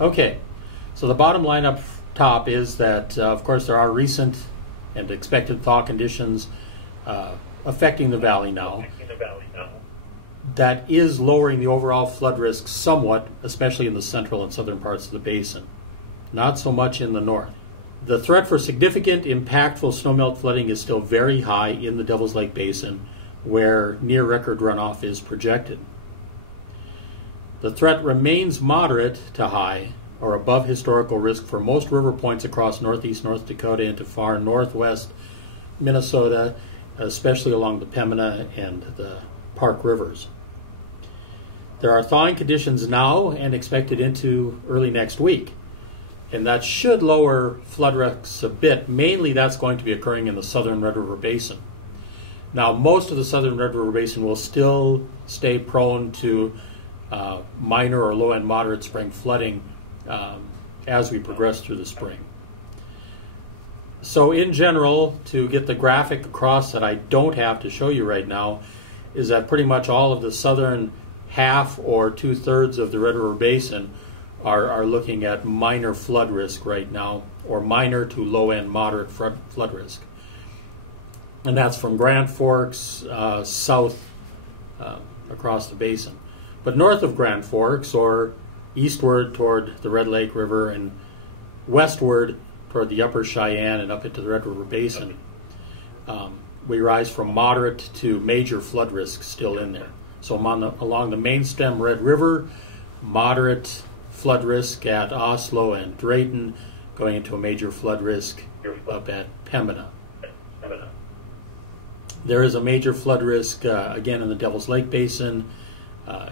Okay, so the bottom line up top is that, of course, there are recent and expected thaw conditions affecting the valley now. That is lowering the overall flood risk somewhat, especially in the central and southern parts of the basin. Not so much in the north. The threat for significant, impactful snowmelt flooding is still very high in the Devil's Lake Basin, where near-record runoff is projected. The threat remains moderate to high, or above historical risk for most river points across northeast North Dakota into far northwest Minnesota, especially along the Pembina and the Park rivers. There are thawing conditions now and expected into early next week, and that should lower flood risks a bit. Mainly that's going to be occurring in the southern Red River Basin. Now, most of the southern Red River Basin will still stay prone to minor or low and moderate spring flooding as we progress through the spring. So in general, to get the graphic across that I don't have to show you right now, is that pretty much all of the southern half or 2/3 of the Red River Basin are looking at minor flood risk right now, or minor to low and moderate flood risk. And that's from Grand Forks south across the basin. But north of Grand Forks, or eastward toward the Red Lake River and westward toward the Upper Cheyenne and up into the Red River Basin, we rise from moderate to major flood risk still in there. So along the main stem Red River, moderate flood risk at Oslo and Drayton, going into a major flood risk up at Pembina. There is a major flood risk again in the Devil's Lake Basin,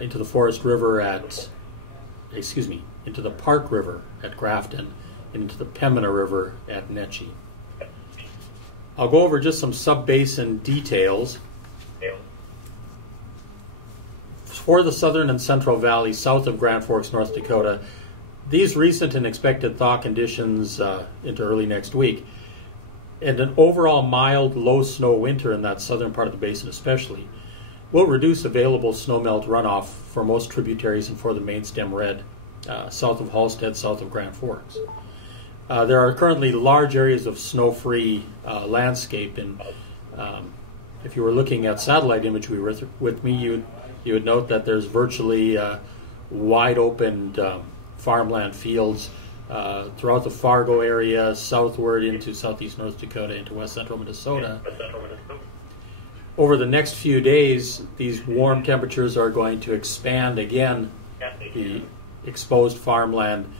into the Forest River into the Park River at Grafton, and into the Pembina River at Netchie. I'll go over just some sub-basin details. For the southern and central valley south of Grand Forks, North Dakota, these recent and expected thaw conditions into early next week, and an overall mild low snow winter in that southern part of the basin especially, will reduce available snowmelt runoff for most tributaries and for the main stem Red, south of Halstead, south of Grand Forks. There are currently large areas of snow-free landscape, and if you were looking at satellite imagery with me, you would note that there's virtually wide open farmland fields throughout the Fargo area, southward into southeast North Dakota, into west central Minnesota. Over the next few days, these warm temperatures are going to expand again the exposed farmland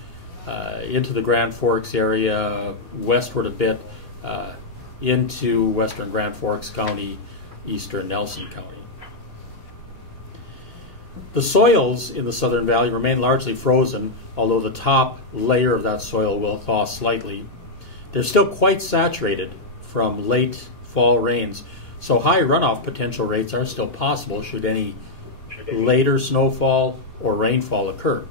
into the Grand Forks area, westward a bit, into western Grand Forks County, eastern Nelson County. The soils in the southern valley remain largely frozen, although the top layer of that soil will thaw slightly. They're still quite saturated from late fall rains, so high runoff potential rates are still possible should any later snowfall or rainfall occur.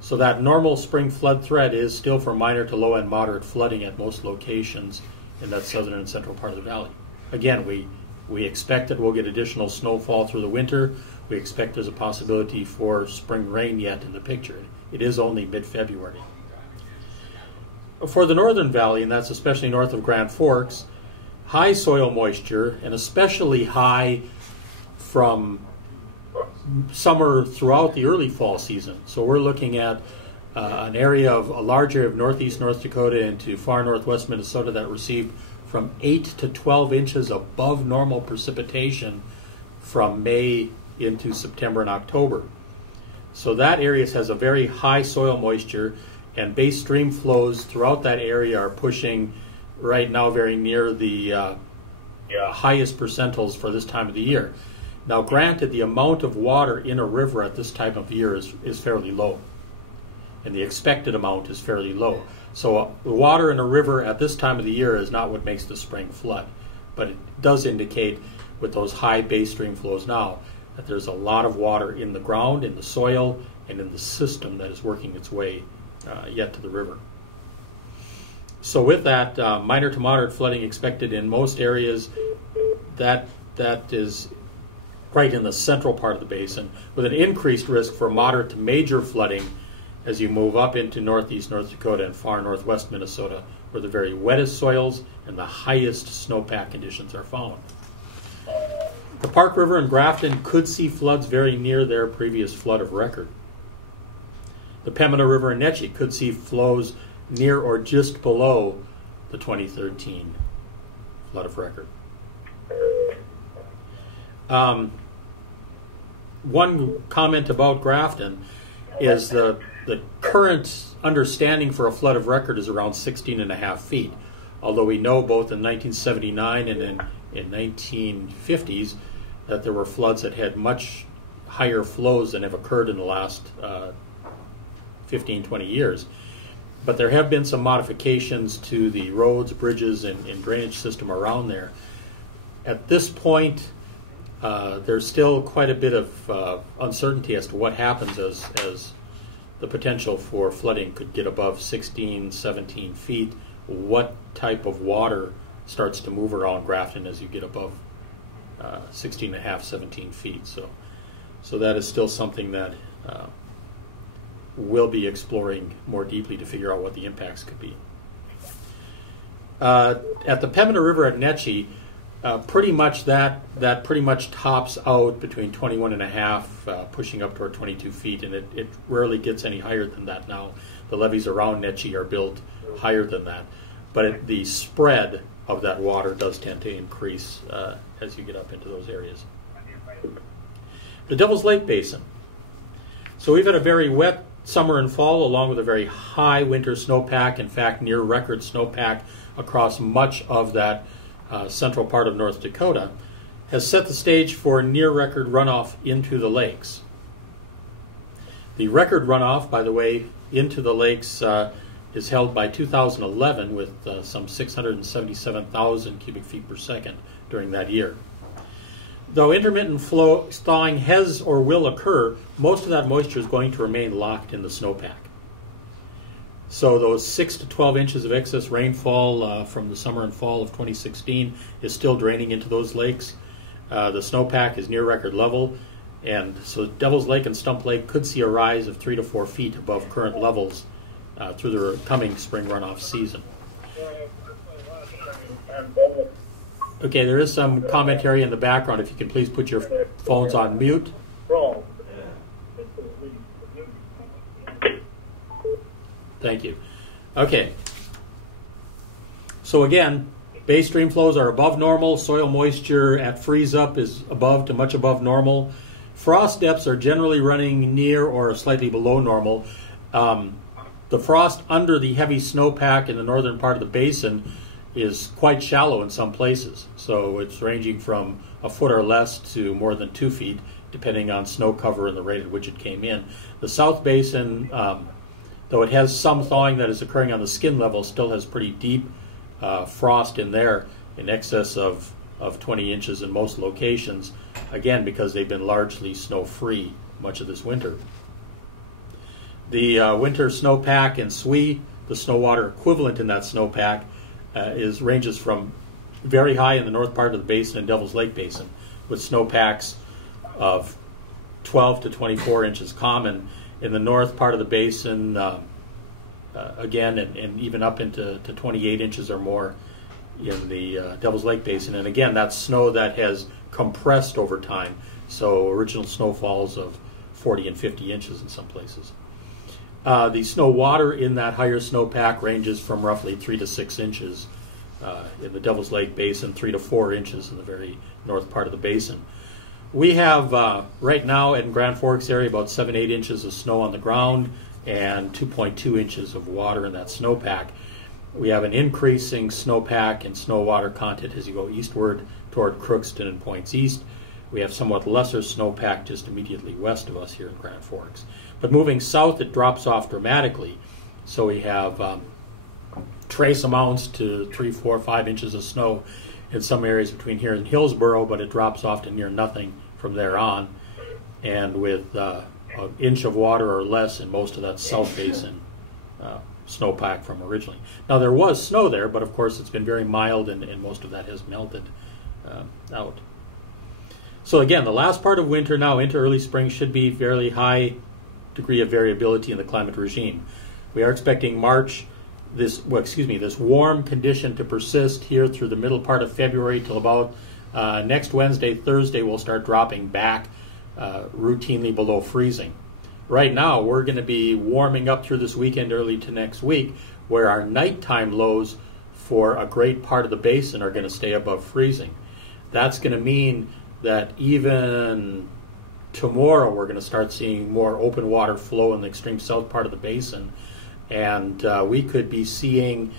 So that normal spring flood threat is still for minor to low and moderate flooding at most locations in that southern and central part of the valley. Again, we expect that we'll get additional snowfall through the winter. We expect there's a possibility for spring rain yet in the picture. It is only mid-February. For the northern valley, and that's especially north of Grand Forks, high soil moisture, and especially high from summer throughout the early fall season. So we're looking at a large area of northeast North Dakota into far northwest Minnesota that received from 8 to 12 inches above normal precipitation from May into September and October. So that area has a very high soil moisture, and base stream flows throughout that area are pushing right now very near the highest percentiles for this time of the year. Now granted, the amount of water in a river at this time of year is fairly low, and the expected amount is fairly low. So the water in a river at this time of the year is not what makes the spring flood, but it does indicate with those high base stream flows now that there's a lot of water in the ground, in the soil, and in the system that is working its way yet to the river. So with that, minor to moderate flooding expected in most areas. That is right in the central part of the basin, with an increased risk for moderate to major flooding as you move up into northeast North Dakota and far northwest Minnesota, where the very wettest soils and the highest snowpack conditions are found. The Park River in Grafton could see floods very near their previous flood of record. The Pembina River in Netchie could see flows near or just below the 2013 flood of record. One comment about Grafton is the current understanding for a flood of record is around 16.5 feet, although we know both in 1979 and in 1950s that there were floods that had much higher flows than have occurred in the last 15, 20 years. But there have been some modifications to the roads, bridges, and drainage system around there. At this point, there's still quite a bit of uncertainty as to what happens as the potential for flooding could get above 16, 17 feet. What type of water starts to move around Grafton as you get above 16.5, 17 feet. So that is still something that we'll be exploring more deeply to figure out what the impacts could be. At the Pembina River at Netchie, pretty much that pretty much tops out between 21.5, pushing up toward 22 feet, and it rarely gets any higher than that now. The levees around Netchie are built higher than that, but the spread of that water does tend to increase as you get up into those areas. The Devil's Lake Basin. So we've had a very wet summer and fall, along with a very high winter snowpack, in fact near record snowpack across much of that central part of North Dakota, has set the stage for near record runoff into the lakes. The record runoff, by the way, into the lakes is held by 2011 with some 677,000 cubic feet per second during that year. Though intermittent thawing has or will occur, most of that moisture is going to remain locked in the snowpack. So those 6 to 12 inches of excess rainfall from the summer and fall of 2016 is still draining into those lakes. The snowpack is near record level, and so Devil's Lake and Stump Lake could see a rise of 3 to 4 feet above current levels through the coming spring runoff season. Okay, there is some commentary in the background. If you can please put your phones on mute. Thank you. Okay. So again, base stream flows are above normal. Soil moisture at freeze up is above to much above normal. Frost depths are generally running near or slightly below normal. The frost under the heavy snowpack in the northern part of the basin is quite shallow in some places. So it's ranging from a foot or less to more than 2 feet, depending on snow cover and the rate at which it came in. The South Basin, though it has some thawing that is occurring on the skin level, still has pretty deep frost in there, in excess of 20 inches in most locations, again because they've been largely snow-free much of this winter. The winter snowpack in Swee, the snow water equivalent in that snowpack, ranges from very high in the north part of the basin and Devil's Lake Basin, with snowpacks of 12 to 24 inches common. In the north part of the basin, again, and even up into 28 inches or more in the Devil's Lake Basin. And again, that's snow that has compressed over time, so original snowfalls of 40 and 50 inches in some places. The snow water in that higher snowpack ranges from roughly 3 to 6 inches in the Devil's Lake Basin, 3 to 4 inches in the very north part of the basin. We have right now in Grand Forks area about 7-8 inches of snow on the ground and 2.2 inches of water in that snowpack. We have an increasing snowpack and snow water content as you go eastward toward Crookston and points east. We have somewhat lesser snowpack just immediately west of us here in Grand Forks. But moving south, it drops off dramatically. So we have trace amounts to 3, 4, 5 inches of snow in some areas between here and Hillsboro, but it drops off to near nothing from there on, and with an inch of water or less in most of that South Basin snowpack from originally. Now there was snow there, but of course it's been very mild, and most of that has melted out. So again, the last part of winter now into early spring should be fairly high degree of variability in the climate regime. We are expecting this warm condition to persist here through the middle part of February till about next Wednesday, Thursday. We'll start dropping back routinely below freezing. Right now, we're going to be warming up through this weekend, early to next week, where our nighttime lows for a great part of the basin are going to stay above freezing. That's going to mean that even tomorrow we're going to start seeing more open water flow in the extreme south part of the basin, and we could be seeing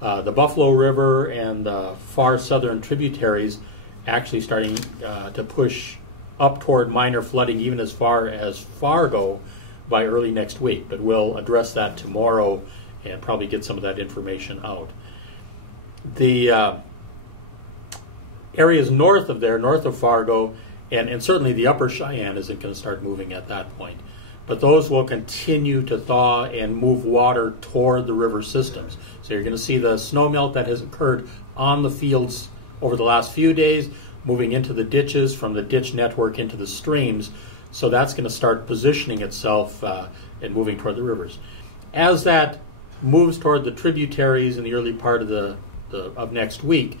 the Buffalo River and the far southern tributaries actually starting to push up toward minor flooding even as far as Fargo by early next week. But we'll address that tomorrow and probably get some of that information out. The areas north of there, north of Fargo, and certainly the upper Cheyenne isn't going to start moving at that point. But those will continue to thaw and move water toward the river systems. So you're going to see the snowmelt that has occurred on the fields over the last few days moving into the ditches, from the ditch network into the streams. So that's going to start positioning itself and moving toward the rivers. As that moves toward the tributaries in the early part of next week,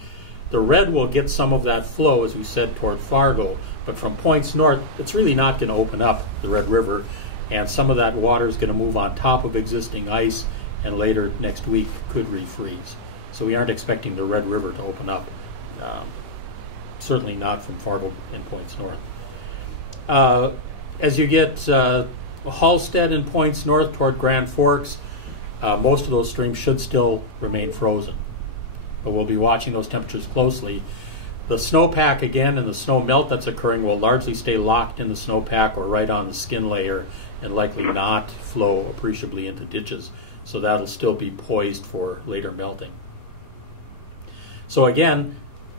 the red will get some of that flow, as we said, toward Fargo. But from points north, it's really not going to open up the Red River, and some of that water is going to move on top of existing ice, and later next week could refreeze. So we aren't expecting the Red River to open up, certainly not from Fargo and points north. As you get Halstead and points north toward Grand Forks, most of those streams should still remain frozen. But we'll be watching those temperatures closely. The snowpack again and the snow melt that's occurring will largely stay locked in the snowpack or right on the skin layer and likely not flow appreciably into ditches. So that'll still be poised for later melting. So again,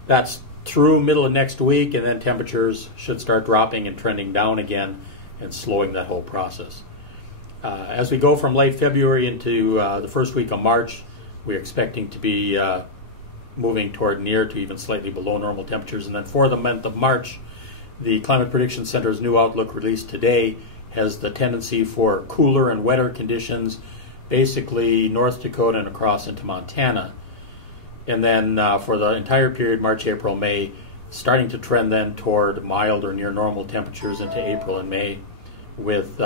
that's through middle of next week, and then temperatures should start dropping and trending down again and slowing that whole process. As we go from late February into the first week of March, we're expecting to be moving toward near to even slightly below normal temperatures. And then for the month of March, the Climate Prediction Center's new outlook released today has the tendency for cooler and wetter conditions, basically North Dakota and across into Montana. And then for the entire period, March, April, May, starting to trend then toward mild or near normal temperatures into April and May, with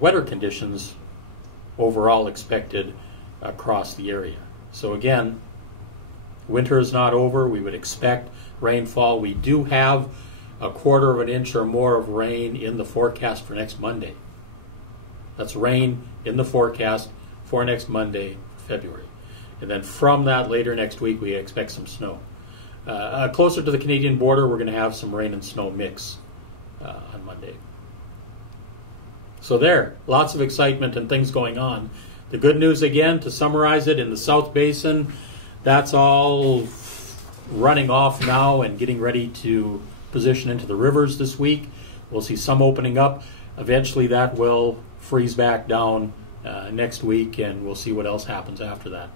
wetter conditions overall expected across the area. So again, winter is not over. We would expect rainfall. We do have a quarter of an inch or more of rain in the forecast for next Monday. That's rain in the forecast for next Monday, February. And then from that later next week, we expect some snow. Closer to the Canadian border, we're going to have some rain and snow mix on Monday. So there, lots of excitement and things going on. The good news again, to summarize it, in the South Basin, that's all running off now and getting ready to position into the rivers this week. We'll see some opening up. Eventually that will freeze back down next week, and we'll see what else happens after that.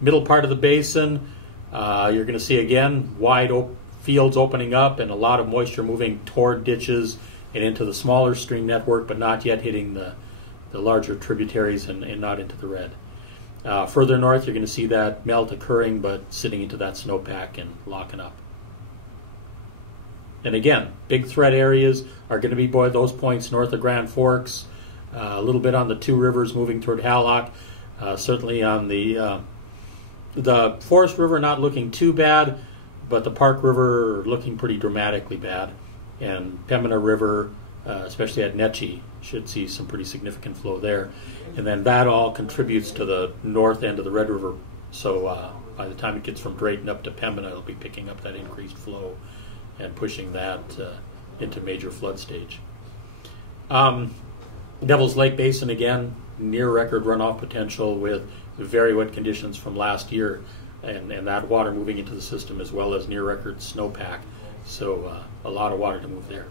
Middle part of the basin, you're going to see again wide fields opening up and a lot of moisture moving toward ditches and into the smaller stream network, but not yet hitting the larger tributaries and not into the red. Further north, you're going to see that melt occurring, but sitting into that snowpack and locking up. And again, big threat areas are going to be those points north of Grand Forks, a little bit on the two rivers moving toward Hallock, certainly on the Forest River not looking too bad, but the Park River looking pretty dramatically bad. And Pembina River, especially at Netchie, should see some pretty significant flow there. And then that all contributes to the north end of the Red River. So by the time it gets from Drayton up to Pembina, it'll be picking up that increased flow and pushing that into major flood stage. Devil's Lake Basin, again, near record runoff potential with very wet conditions from last year, and that water moving into the system, as well as near record snowpack. So a lot of water to move there.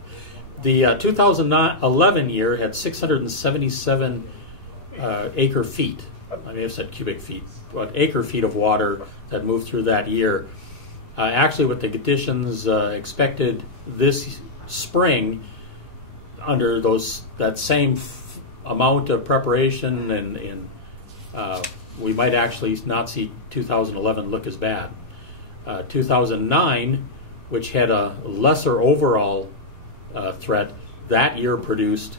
The 2011 year had 677 acre feet. I may have said cubic feet, but acre feet of water that moved through that year. Actually, with the conditions expected this spring, under that same amount of preparation, and we might actually not see 2011 look as bad. 2009, which had a lesser overall threat, that year produced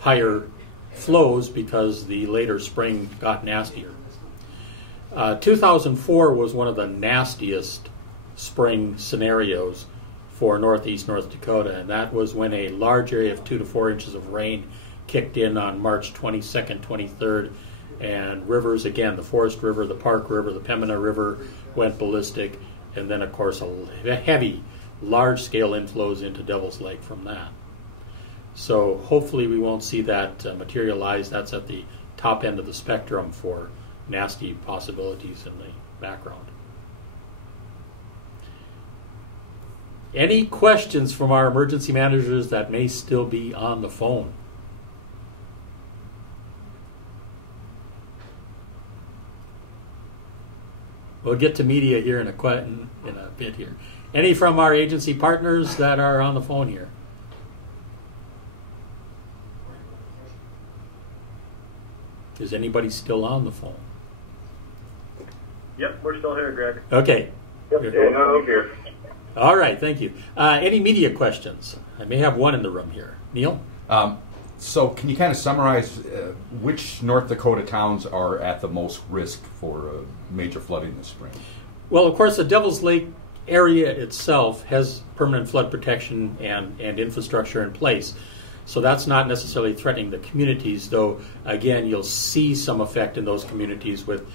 higher flows because the later spring got nastier. 2004 was one of the nastiest spring scenarios for northeast North Dakota, and that was when a large area of 2 to 4 inches of rain kicked in on March 22nd, 23rd, and rivers, again, the Forest River, the Park River, the Pembina River went ballistic, and then, of course, a heavy, large-scale inflows into Devil's Lake from that. So hopefully we won't see that materialize. That's at the top end of the spectrum for nasty possibilities in the background. Any questions from our emergency managers that may still be on the phone? We'll get to media here in a bit here. Any from our agency partners that are on the phone here? Is anybody still on the phone? Yep, we're still here, Greg. Okay. Yep, I'm here. All right, thank you. Any media questions? I may have one in the room here. Neil? So can you kind of summarize which North Dakota towns are at the most risk for major flooding this spring? Well, of course, the Devil's Lake area itself has permanent flood protection and infrastructure in place. So that's not necessarily threatening the communities, though, again, you'll see some effect in those communities with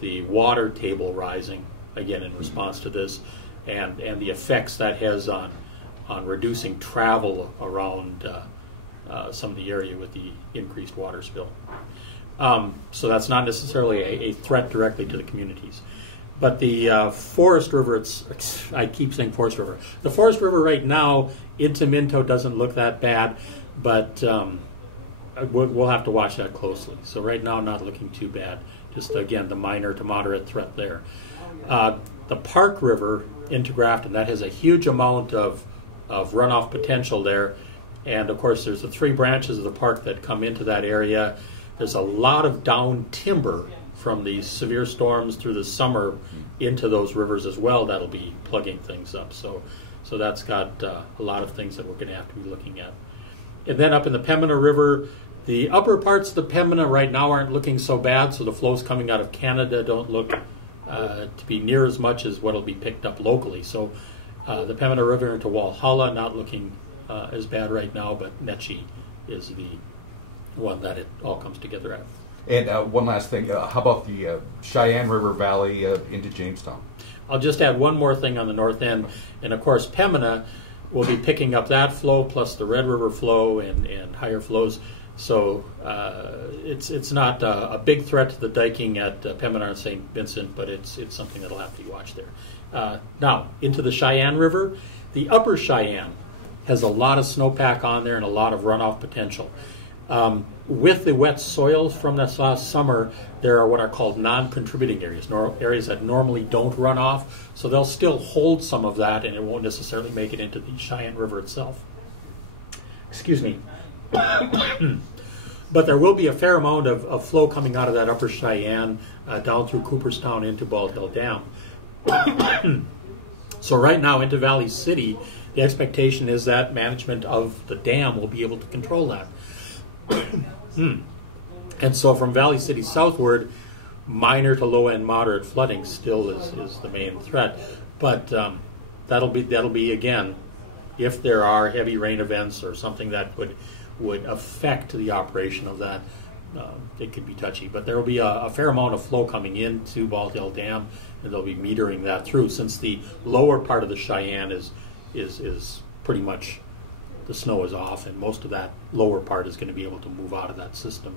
the water table rising, again, in response to this, and the effects that has on reducing travel around some of the area with the increased water spill. So that's not necessarily a threat directly to the communities. But the Forest River, I keep saying Forest River. The Forest River right now into Minto doesn't look that bad, but we'll have to watch that closely. So right now, not looking too bad. Just, again, the minor to moderate threat there. The Park River into Grafton, that has a huge amount of runoff potential there. And, of course, there's the 3 branches of the park that come into that area. There's a lot of down timber from these severe storms through the summer into those rivers as well that'll be plugging things up. So that's got a lot of things that we're going to have to be looking at. And then up in the Pembina River, the upper parts of the Pembina right now aren't looking so bad, so the flows coming out of Canada don't look to be near as much as what will be picked up locally. So the Pembina River into Walhalla not looking as bad right now, but Netchie is the one that it all comes together at. And one last thing, how about the Cheyenne River Valley into Jamestown? I'll just add one more thing on the north end, and of course Pembina will be picking up that flow plus the Red River flow and higher flows. So it's not a big threat to the diking at Pembina and St. Vincent, but it's something that'll have to be watched there. Now, into the Cheyenne River, the upper Cheyenne has a lot of snowpack on there and a lot of runoff potential. With the wet soil from this last summer, there are what are called non-contributing areas, areas that normally don't run off, so they'll still hold some of that and it won't necessarily make it into the Cheyenne River itself. Excuse me. But there will be a fair amount of flow coming out of that upper Cheyenne down through Cooperstown into Bald Hill Dam. So right now into Valley City, the expectation is that management of the dam will be able to control that. And so from Valley City southward, minor to low end moderate flooding still is the main threat. But that'll be again, if there are heavy rain events or something that would affect the operation of that, it could be touchy. But there will be a fair amount of flow coming into Bald Hill Dam, and they'll be metering that through, since the lower part of the Cheyenne is pretty much, the snow is off, and most of that lower part is going to be able to move out of that system